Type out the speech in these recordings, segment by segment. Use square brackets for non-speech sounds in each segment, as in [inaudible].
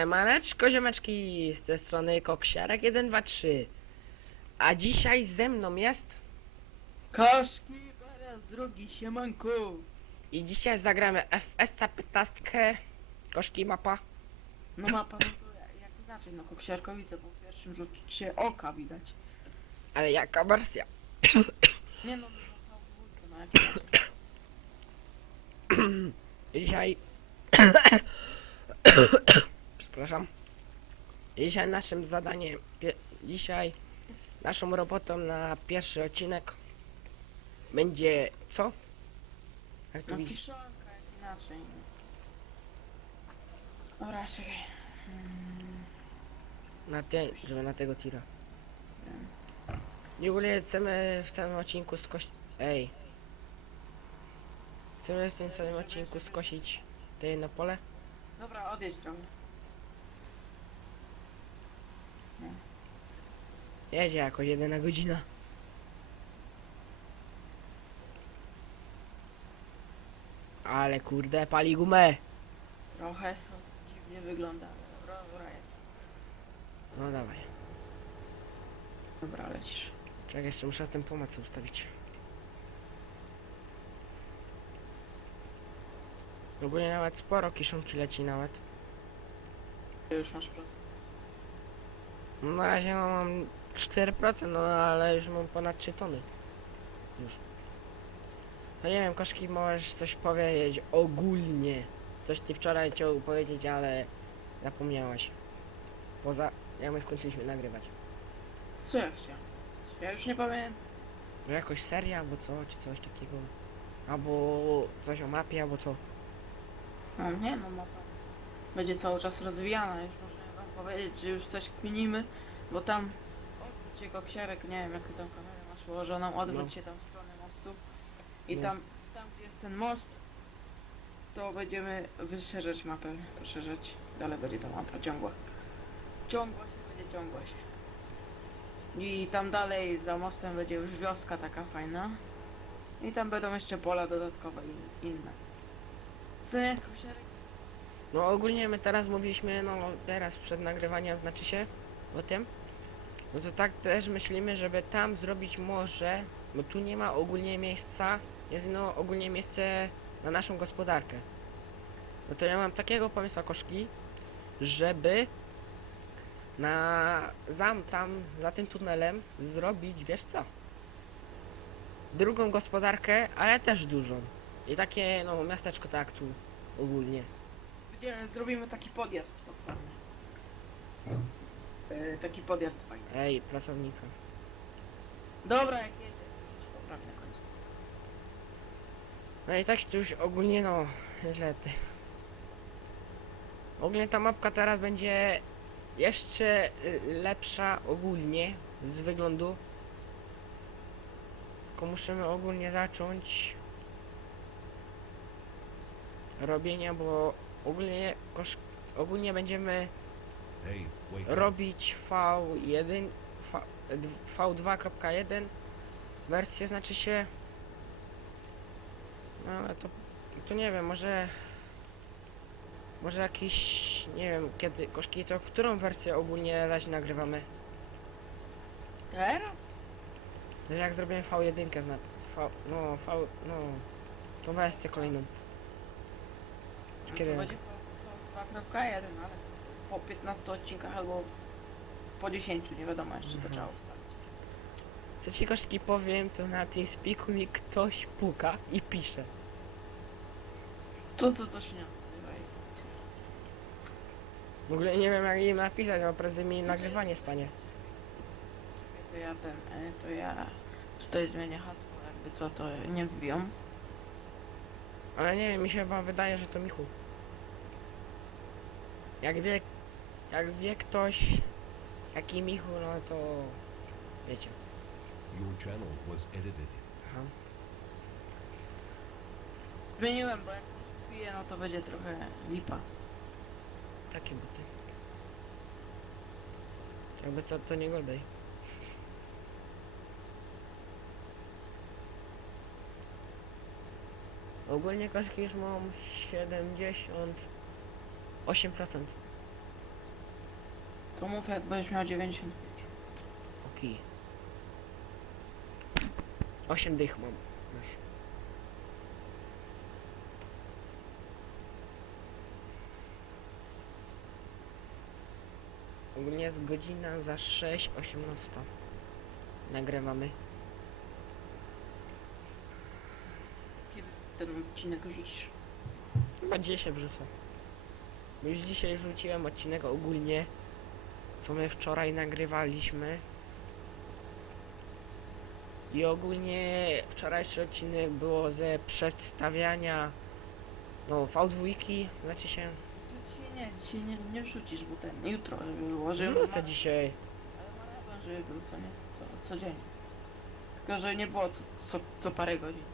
Siemaneczko, ziomeczki, z tej strony Koksiarek 123. A dzisiaj ze mną jest Koszki po raz drugi, siemanku. i dzisiaj zagramy FS 15 Koszki mapa. No mapa, no to jak- inaczej, no koksiarkowice, w pierwszym rzucie oka widać. Ale jaka wersja? Nie no, no dwójkę, no jak inaczej. [coughs] Dzisiaj... Przepraszam. Dzisiaj naszym zadaniem, dzisiaj naszą robotą na pierwszy odcinek będzie co? Jak to No widzisz? kiszonka, jak inaczej. Dobra, czekaj. Mm, Na te, żeby na tego tira. I w ogóle chcemy w całym odcinku skosić... Ej. Chcemy w tym całym odcinku skosić te jedno pole. Dobra, odjedź trochę. Jedzie jakoś jedyna godzina. Ale kurde, pali gumę. Trochę to dziwnie wygląda, ale dobra, dobra jest. No dawaj. Dobra, lecisz. Czekaj, jeszcze muszę ten pomoc ustawić. Ogólnie nawet sporo kiszonki leci nawet. Ty już masz procent. No na razie no, mam 4%, no ale już mam ponad 3 tony. Już. No nie wiem, Koszki, możesz coś powiedzieć ogólnie. Coś ty wczoraj chciał powiedzieć, ale zapomniałaś. Poza, jak my skończyliśmy nagrywać. Co ja chciałem? Ja już nie pamiętam. No jakoś seria albo co, czy coś takiego. Albo coś o mapie, albo co. No nie no, mapa będzie cały czas rozwijana, już można wam powiedzieć, że już coś kminimy, bo tam odwróć się koksiarek, nie wiem jaką tą kamerę masz ułożoną, odwróć No. się tam w stronę mostu i No. tam, tam gdzie jest ten most, to będziemy wyszerzać mapę, poszerzać, dalej będzie ta mapa ciągła. Ciągła się, będzie ciągła się. I tam dalej za mostem będzie już wioska taka fajna. I tam będą jeszcze pola dodatkowe i inne. Co nie? No ogólnie my teraz mówiliśmy, no teraz przed nagrywaniem znaczy się o tym. No to tak też myślimy, żeby tam zrobić może, bo tu nie ma ogólnie miejsca, jest no ogólnie miejsce na naszą gospodarkę. No to ja mam takiego pomysłu koszki, żeby na zam tam za tym tunelem zrobić, wiesz co? Drugą gospodarkę, ale też dużą. I takie no miasteczko tak tu ogólnie. Będziemy, zrobimy taki podjazd poprawny. E, taki podjazd fajny. Ej, pracownika. Dobra, jak jedzie. Poprawnie końcu. No i tak to już ogólnie no, źle ty. Ogólnie ta mapka teraz będzie jeszcze y, lepsza ogólnie z wyglądu. Tylko musimy ogólnie zacząć robienia, bo ogólnie kosz, ogólnie będziemy up. Robić V1 V, V2.1 wersję znaczy się no ale to to nie wiem może może jakiś nie wiem kiedy koszki to którą wersję ogólnie razie nagrywamy Teraz? to jak zrobiłem V1 zna V no V no tą wersję kolejną No Kiedy? to będzie po, po 2.1, ale po 15 odcinkach albo po 10, nie wiadomo jeszcze to Mhm. trzeba ustalić. co ci koszki powiem to na tym spiku mi ktoś puka i pisze To to to się nie nazywa. w ogóle nie wiem jak im napisać bo prędzej mi nagrywanie stanie To ja ten, e, to ja tutaj zmienię hasło, jakby co to nie wbijam. Ale nie wiem, mi się chyba wydaje, że to Michu. Jak wie, jak wie ktoś, jaki Michu, no to wiecie. Your channel was edited. Aha. Zmieniłem, bo jak wbiję, no to będzie trochę lipa. Takie buty. Jakby co, to nie godaj. Ogólnie koszki już mam 78%. To mów jak będziesz miał 90. Okej. 8 dych mam. Ogólnie jest godzina za 6, 18. Nagrywamy. Kiedy ten odcinek rzucisz? Chyba dzisiaj wrzucę. Bo Już dzisiaj wrzuciłem odcinek ogólnie, co my wczoraj nagrywaliśmy. I ogólnie wczorajszy odcinek było ze przedstawiania no V2, znaczy się Dzisiaj nie, dzisiaj nie, nie wrzucisz, bo ten jutro, żeby wrzucę dzisiaj. Ale maraton, żeby był, co nie? Co, codziennie. Tylko, że nie było co, co, co parę godzin.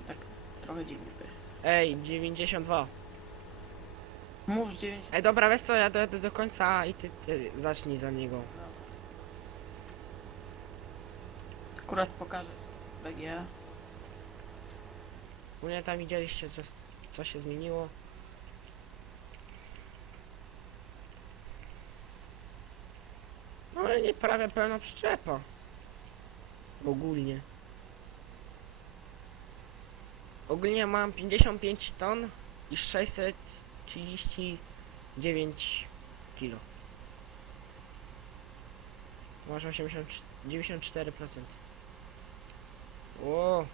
I tak trochę dziwnie by. Ej, 92. Mów 9. Ej, dobra, weź to, ja dojadę do końca i ty, ty zacznij za niego. Akurat pokażę BG. Ogólnie tam widzieliście, co, co się zmieniło. No ale nie prawie pełna przyczepa. Ogólnie. Ogólnie mam 55 ton i 639 kilo. Masz 80, 94%. O.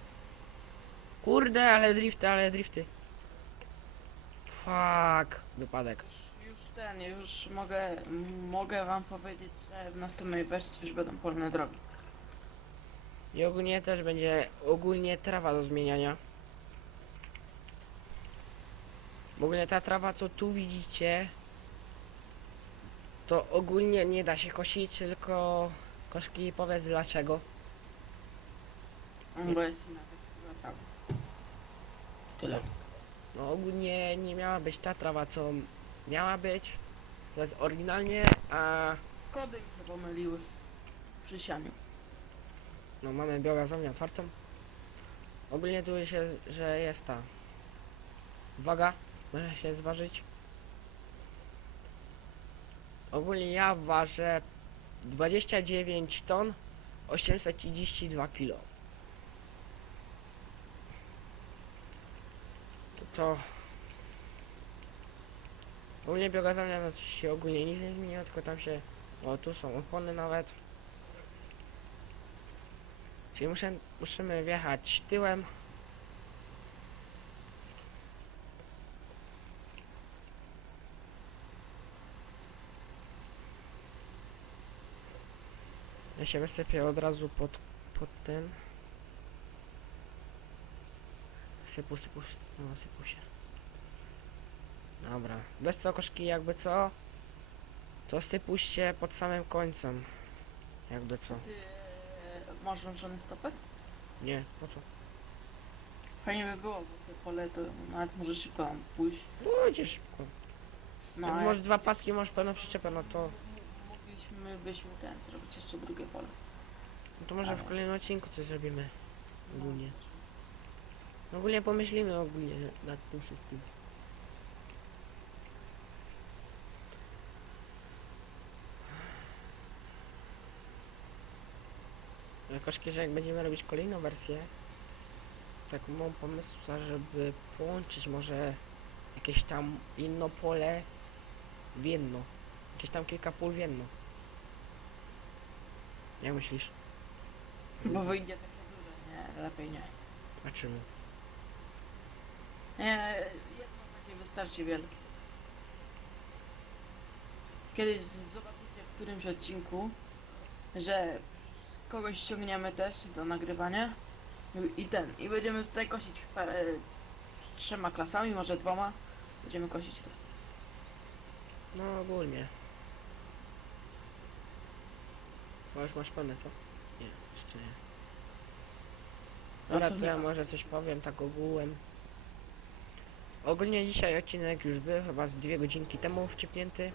Kurde, ale drifty, ale drifty. Fuck, wypadek. Już ten, już mogę, mogę wam powiedzieć, że w następnej wersji już będą polne drogi. I ogólnie też będzie ogólnie trawa do zmieniania. W ogóle ta trawa co tu widzicie to ogólnie nie da się kosić, tylko koszki powiedz dlaczego. Mm, Bo jest inna tekstura trawy. Tyle. No ogólnie nie miała być ta trawa co miała być. To jest oryginalnie, a Kody mi się pomyliły przy sianiu. no mamy biogazownię otwartą. Ogólnie tu się, że jest ta waga, może się zważyć. Ogólnie ja ważę 29 ton 832 kg. To ogólnie biogazownia no, się ogólnie nic nie zmieniło, tylko tam się o tu są opony nawet. Czyli muszę, musimy wjechać tyłem. Ja się wysypię od razu pod, pod tym. Sypu, sypu, no sypu się. Dobra, bez co koszki jakby co, to sypu się pod samym końcem. Jakby co. Ty e, masz włączony? Nie, po co? Fajnie by było, bo to pole to nawet może szybko pójść. Pójdzie szybko. No, Jak a masz dwa paski, masz pełną przyczepę, no to, mogliśmy byśmy ten zrobić jeszcze drugie pole. no to może w kolejnym odcinku coś zrobimy. Ogólnie. Ogólnie pomyślimy ogólnie nad tym wszystkim. Jakoś że jak będziemy robić kolejną wersję, tak mam pomysł, żeby połączyć może jakieś tam inno pole w jedno. Jakieś tam kilka pól w jedno. Jak myślisz? Bo wyjdzie takie duże. Nie, lepiej nie. A czemu? Nie, jedno takie wystarczy wielkie. Kiedyś z- zobaczycie w którymś odcinku, że kogoś ściągniemy też do nagrywania i- i ten, i będziemy tutaj kosić e, trzema klasami, może dwoma. Będziemy kosić to. No ogólnie. Bo już masz pełne, co? Nie, jeszcze nie. Dobra, to ja może coś powiem tak ogółem. Ogólnie dzisiaj odcinek już był, chyba z dwie godzinki temu wciepnięty.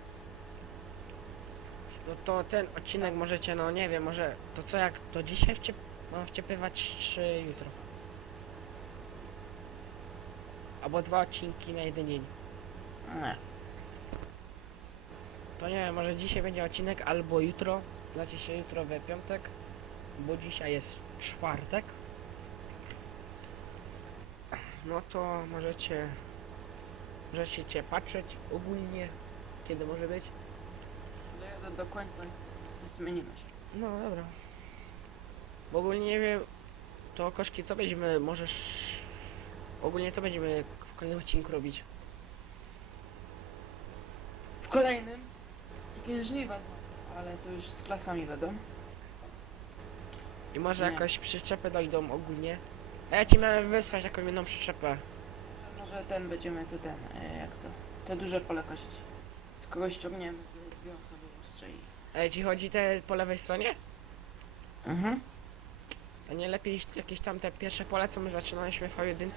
No to ten odcinek możecie, no nie wiem, może to co jak to dzisiaj wciep mam wciepywać czy jutro? Albo dwa odcinki na jeden dzień. Nie. To nie wiem, może dzisiaj będzie odcinek albo jutro. Znaczy się jutro we piątek, bo dzisiaj jest czwartek. No to możecie możecie cię patrzeć ogólnie kiedy może być. Dojadę do końca i zmienimy się. No dobra. Bo ogólnie nie wiem, to koszki co będziemy, możesz... Ogólnie co będziemy w kolejnym odcinku robić? W kolejnym jakieś żniwa, ale to już z klasami będą. I może Nie. jakoś przyczepy dojdą ogólnie. A ja ci miałem wysłać jakąś jedną przyczepę. Może ten będziemy tu ten, e, jak to, to duże pole kosić. Z kogoś ściągniemy, zrobią sobie jeszcze i... Ale ci chodzi te po lewej stronie? Mhm. A nie lepiej jakieś tam te pierwsze pole, co my zaczynaliśmy w V1?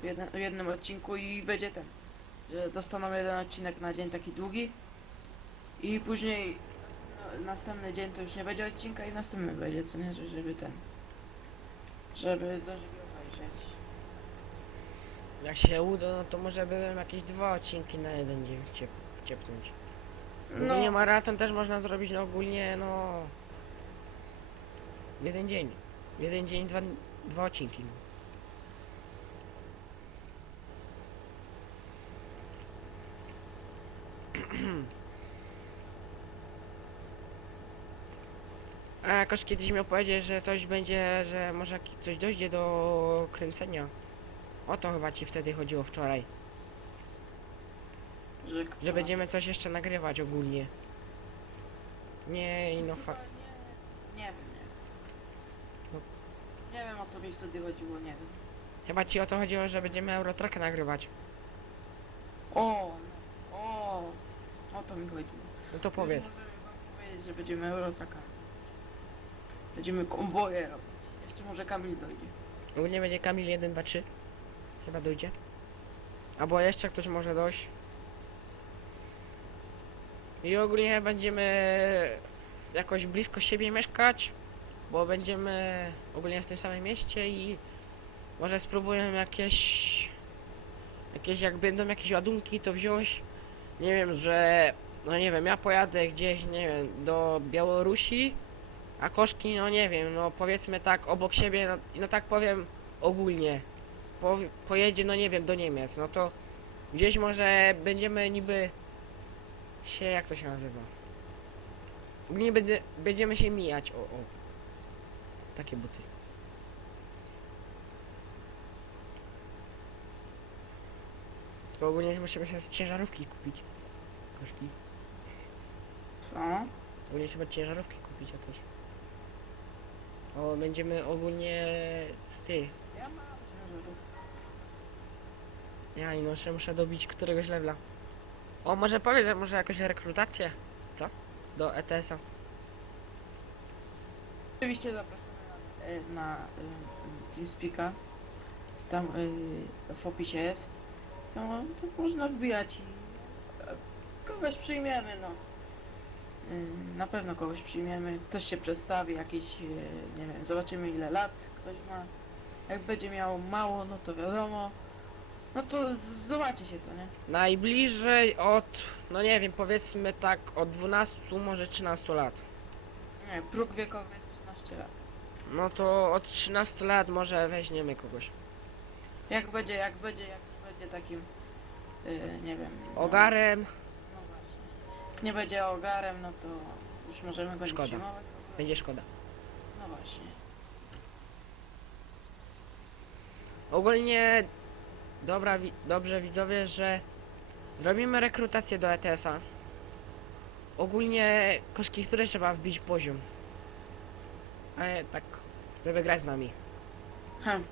W, jednym- w jednym odcinku i będzie ten, że dostaną jeden odcinek na dzień taki długi i później no, następny dzień to już nie będzie odcinka i następny będzie, co nie, że- żeby ten, żeby zdążyli obejrzeć. Jak się uda, no to może bym jakieś dwa odcinki na jeden dzień ciep ciepnąć. No. Ogólnie maraton też można zrobić no ogólnie no... W jeden dzień. W jeden dzień dwa, dwa odcinki. A jakoś kiedyś miał powiedzieć, że coś będzie, że może coś dojdzie do kręcenia. O to chyba ci wtedy chodziło wczoraj. że, kto- Że będziemy coś jeszcze nagrywać ogólnie. Nie, no fakt. Nie, nie wiem, nie No. wiem. Nie wiem o co mi wtedy chodziło, nie wiem. Chyba ci o to chodziło, że będziemy Eurotracka nagrywać. O, no, o, o to mi chodziło. No to powiedz. Możemy wam powiedzieć, że będziemy Eurotaka. Będziemy komboje robić. Jeszcze może Kamil dojdzie. Ogólnie będzie Kamil 1, 2, 3. Chyba dojdzie. Albo jeszcze ktoś może dojść. I ogólnie będziemy jakoś blisko siebie mieszkać, bo będziemy ogólnie w tym samym mieście i może spróbujemy jakieś jakieś jak będą jakieś ładunki to wziąć. Nie wiem, że no nie wiem, ja pojadę gdzieś, nie wiem, do Białorusi, a koszki, no nie wiem, no powiedzmy tak obok siebie, no, no tak powiem ogólnie. Po, pojedzie, no nie wiem, do Niemiec, no to gdzieś może będziemy niby się, jak to się nazywa? Będzie, będziemy się mijać, o, o. Takie buty. To ogólnie musimy się z ciężarówki kupić. Koszki. Co? Ogólnie trzeba ciężarówki kupić jakoś. O, będziemy ogólnie z ty. Ja no, jeszcze muszę dobić któregoś levela. O, może powiedz, że może jakąś rekrutację, co? Do ETS-a. Oczywiście zapraszamy na, na TeamSpeaka. Tam y, w opisie jest. Tam to można wbijać i kogoś przyjmiemy, no. Y, na pewno kogoś przyjmiemy. Ktoś się przedstawi, jakiś, y, nie wiem, zobaczymy ile lat ktoś ma. Jak będzie miał mało, no to wiadomo. No to z- zobaczy się, co nie? Najbliżej od, no nie wiem, powiedzmy tak, od 12, może 13 lat. Nie, próg wiekowy jest 13 lat. No to od 13 lat może weźmiemy kogoś. Jak będzie, jak będzie, jak będzie takim, y, nie wiem. no- Ogarem. Jak nie będzie ogarem, no to już możemy go nie Szkoda. przyjmować. będzie szkoda. No właśnie. Ogólnie, dobra, wi- dobrze widzowie, że zrobimy rekrutację do ETS-a. Ogólnie koszki, które trzeba wbić poziom. Ale tak, żeby grać z nami. Hm.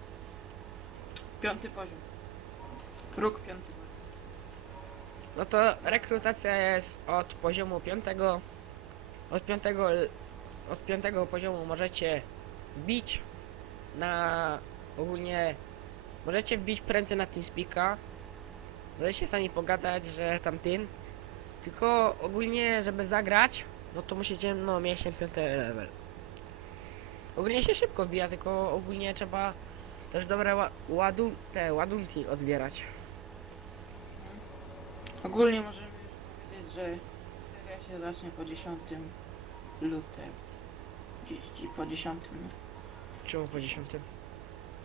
Piąty poziom. Próg piąty poziom. No to rekrutacja jest od poziomu 5. Od 5 od 5 poziomu możecie wbić na ogólnie możecie wbić prędzej na TeamSpeaka. Możecie z nami pogadać, że tamtym. Tylko ogólnie żeby zagrać, no to musicie no mieć ten 5 level. Ogólnie się szybko wbija, tylko ogólnie trzeba też dobre ła ładu te ładunki odbierać. Ogólnie możemy już powiedzieć, że seria się zacznie po 10 lutego. Dziś, po 10, no. Czemu po 10?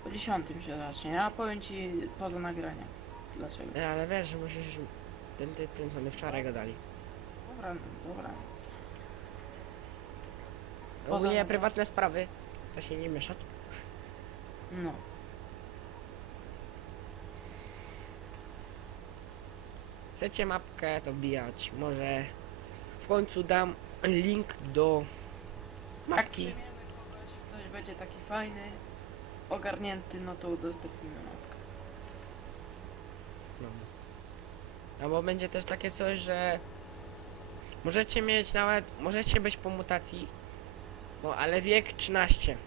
Po 10 się zacznie. Ja powiem ci poza nagraniem. Dlaczego? E, ale wiesz, że musisz... Ten, ten, ten co my wczoraj gadali. Dobra, no, dobra. Poza Ogólnie nagraniem. prywatne sprawy. To się nie mieszać. No. Chcecie mapkę, to wbijać. Może w końcu dam link do Jak mapki. przyjmiemy kogoś, ktoś będzie taki fajny, ogarnięty, no to udostępnimy mapkę. No. Albo będzie też takie coś, że możecie mieć nawet, możecie być po mutacji, no ale wiek 13.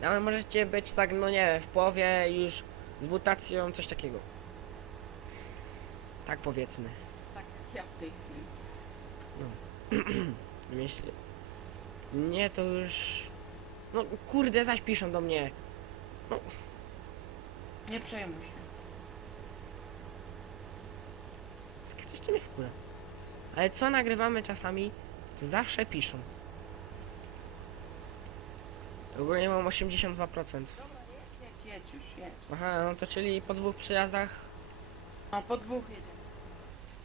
Nawet możecie być tak, no nie wiem, w połowie już z mutacją, coś takiego. Tak powiedzmy. Tak jak ja w tej chwili. [clears throat] Myślę. Nie, to już... No kurde, zaś piszą do mnie. Nie przejmuj się. Coś tu mnie wkurza. Ale co nagrywamy czasami, to zawsze piszą. Ogólnie mam 82%. Dobra, jedź, jedź, jedź już, jedź. Aha, no to czyli po dwóch przyjazdach... A po dwóch jedziemy.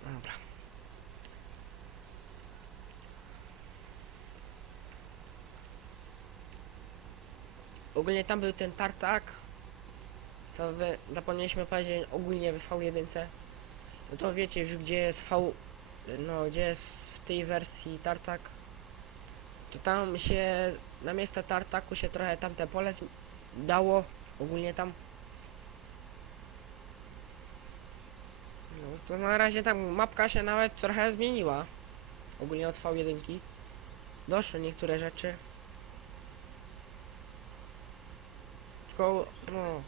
Dobra. Ogólnie tam był ten tartak. Co wy zapomnieliśmy powiedzieć ogólnie w V1. No to wiecie już gdzie jest V. No gdzie jest w tej wersji tartak. To tam się na miejsce tartaku się trochę tamte pole dało. Ogólnie tam. No to na razie tam mapka się nawet trochę zmieniła. Ogólnie od V1. Doszły niektóre rzeczy. Tylko, no,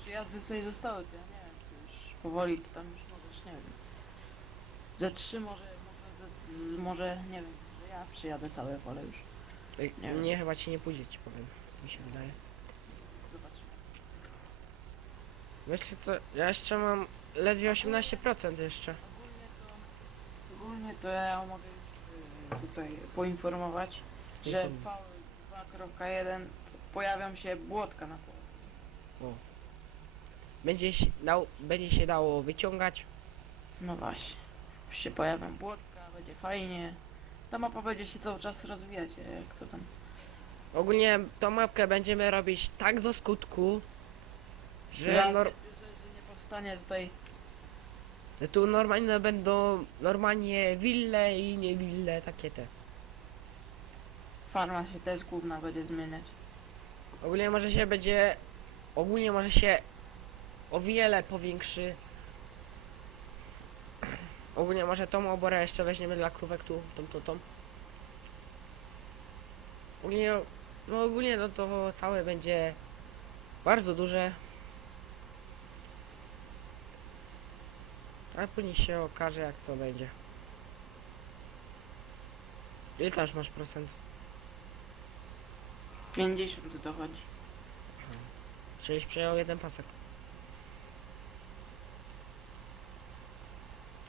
Przyjazdy tutaj zostały, to ja nie wiem, czy już powoli to tam już możesz, nie wiem. Ze trzy może, może, ze, z, może, nie wiem, że ja przyjadę całe pole już. Nie nie, chyba ci nie pójdzie, ci powiem. Mi się wydaje. Zobaczymy. Wiecie co, ja jeszcze mam ledwie 18% jeszcze. Ogólnie to, ogólnie to ja mogę już y, tutaj poinformować, że w V2.1 pojawią się błotka na polu. Będzie się, dał, będzie się dało wyciągać. No właśnie. Już się pojawią błotka, będzie fajnie. Ta mapa będzie się cały czas rozwijać, jak to tam. Ogólnie tą mapkę będziemy robić tak do skutku, że, nor że, że nie powstanie tutaj tu normalnie będą normalnie wille i nie wille, takie te. farma się też główna będzie zmieniać. Ogólnie może się będzie, ogólnie może się o wiele powiększy. Ogólnie może tą oborę jeszcze weźmiemy dla krówek tu, tą, tą, tą. Ogólnie, no ogólnie no to całe będzie bardzo duże. Ale później się okaże jak to będzie. Ile też masz procent? 50 dochodzi. Czyliś przejął jeden pasek.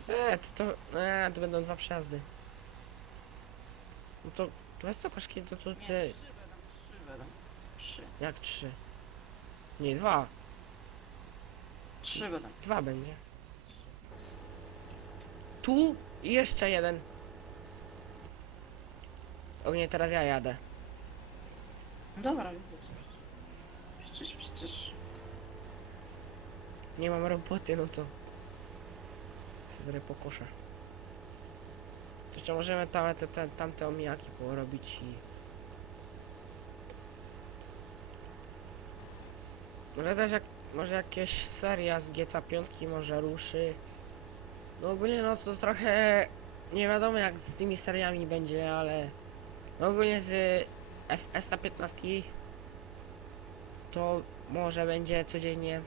Eee, to, to, eee, to będą dwa przejazdy. No to, to jest co koszki, to, to Nie, ty, będą, trzy będą. Trzy. jak trzy? Nie, dwa, Trzy będą. dwa będzie. Tu i jeszcze jeden. Ogólnie teraz ja jadę. Dobra, widzę. Przecież, przecież. Nie mam roboty, no to... Sobie pokoszę. Jeszcze możemy tam, te, te, tamte omijaki porobić i... Może też jak... Może jakieś seria z GTA 5 może ruszy. No ogólnie no to trochę... Nie wiadomo jak z tymi seriami będzie, ale... No ogólnie z FS 15 to może będzie codziennie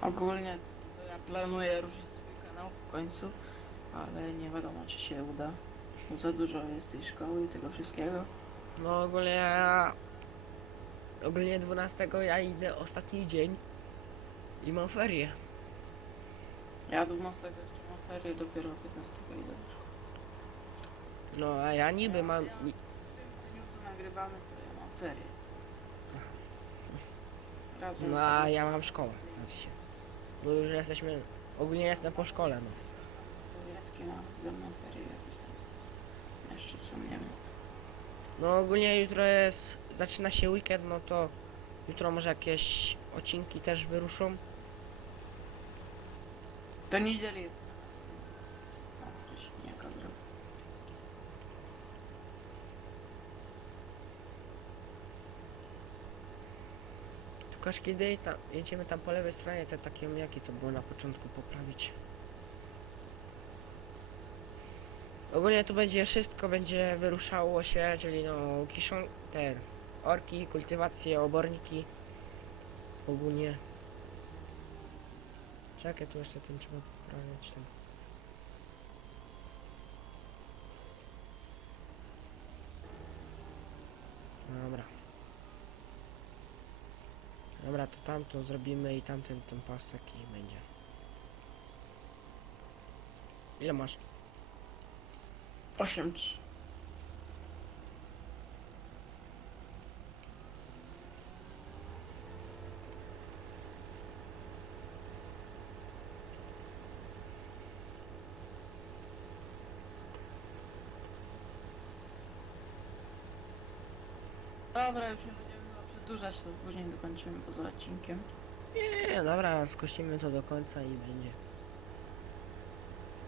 Ogólnie to ja planuję ruszyć swój kanał w końcu, ale nie wiadomo czy się uda. Bo za dużo jest tej szkoły i tego wszystkiego. No ogólnie ja... Ogólnie 12 ja idę ostatni dzień i mam ferie. Ja 12 jeszcze mam ferie dopiero 15 idę. No a ja niby mam... ni- W tym dniu co nagrywamy, to ja mam ferie. Razem No a ja mam szkołę. Znaczy się. Bo już jesteśmy... Ogólnie jestem po szkole, no. Jackie ma ze mną ferie jakieś tam. Jeszcze są, nie wiem. No ogólnie jutro jest... Zaczyna się weekend, no to... Jutro może jakieś odcinki też wyruszą. To niedzieli jest. O, coś nie kadro. Tylko aż kiedy tam, jedziemy tam po lewej stronie, te takie jaki to było na początku poprawić. Ogólnie tu będzie wszystko, będzie wyruszało się, czyli no kiszą, te orki, kultywacje, oborniki. Ogólnie. Czekaj, tu jeszcze ten trzeba poprawiać ten. Dobra. Dobra, to tamto zrobimy i tamten ten pasek i będzie. Ile masz? 8 Dobra, już nie będziemy przedłużać, to później dokończymy poza odcinkiem. Nie, dobra, skosimy to do końca i będzie.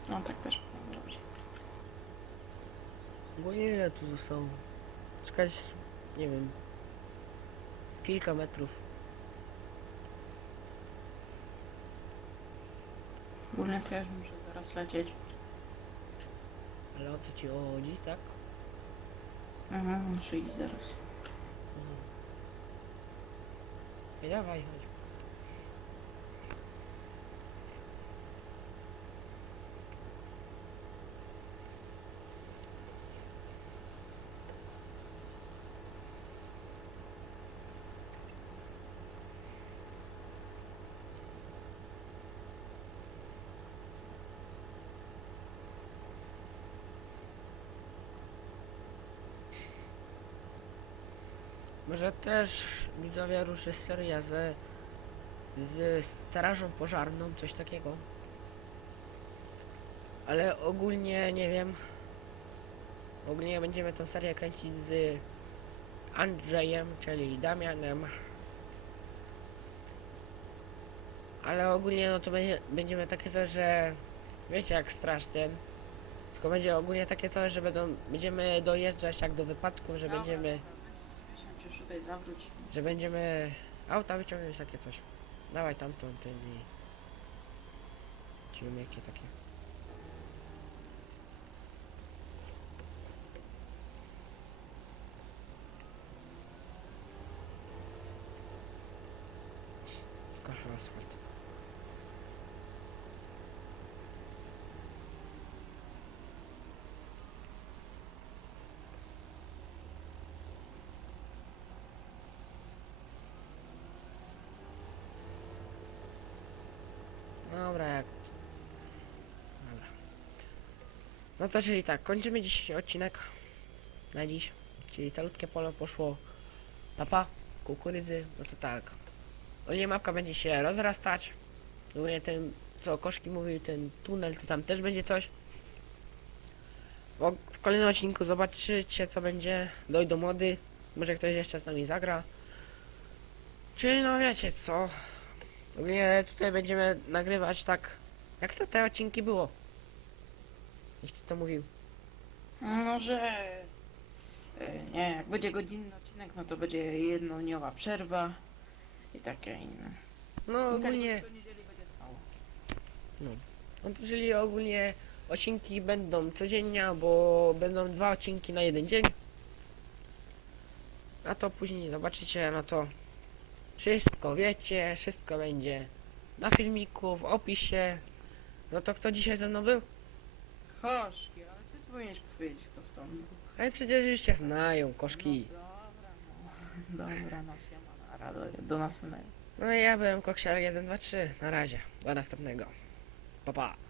No tak też powinno robić. Bo ile tu zostało? Czekać, nie wiem. Kilka metrów. Ogólnie to ja już muszę zaraz lecieć. Ale o co ci chodzi, tak? Mhm, muszę iść zaraz. Mhm. Dawaj, chodź. Może też widzowie ruszy seria ze z strażą pożarną, coś takiego. Ale ogólnie nie wiem. Ogólnie będziemy tą serię kręcić z Andrzejem, czyli Damianem. Ale ogólnie no to będzie, będziemy takie coś, że wiecie jak straż ten. Tylko będzie ogólnie takie coś, że będą, będziemy dojeżdżać jak do wypadku, że będziemy, Myślałem, już tutaj zawróć. Że będziemy auta wyciągnąć takie coś. Dawaj tamtą ten i... Ci umiejki takie. Kocham asfalt. Dobra, jak... Dobra. No to czyli tak, kończymy dzisiejszy odcinek. Na dziś. Czyli talutkie pole poszło papa, kukurydzy, no to tak. Ogólnie mapka będzie się rozrastać. Ogólnie ten, co Koszki mówił, ten tunel, to tam też będzie coś. W kolejnym odcinku zobaczycie, co będzie. Dojdą mody. Może ktoś jeszcze z nami zagra. Czyli no wiecie co. Ogólnie tutaj będziemy nagrywać tak. Jak to te odcinki było? Jeśli to mówił. No, że... e, Nie, jak będzie godzinny odcinek, no to będzie jednodniowa przerwa i takie inne. No tak ogólnie. do niedzieli będzie trwało. No to czyli ogólnie odcinki będą codziennie, bo będą dwa odcinki na jeden dzień. A to później zobaczycie, no to wszystko wiecie, wszystko będzie na filmiku, w opisie. No to kto dzisiaj ze mną był? Koszki, ale ty powinieneś powiedzieć, kto stąd był. Ale przecież już cię znają, koszki. No, dobra, no. Dobra, no siema, nara, do, do następnego. No i ja byłem Koksial 123. Na razie. Do następnego. Pa pa.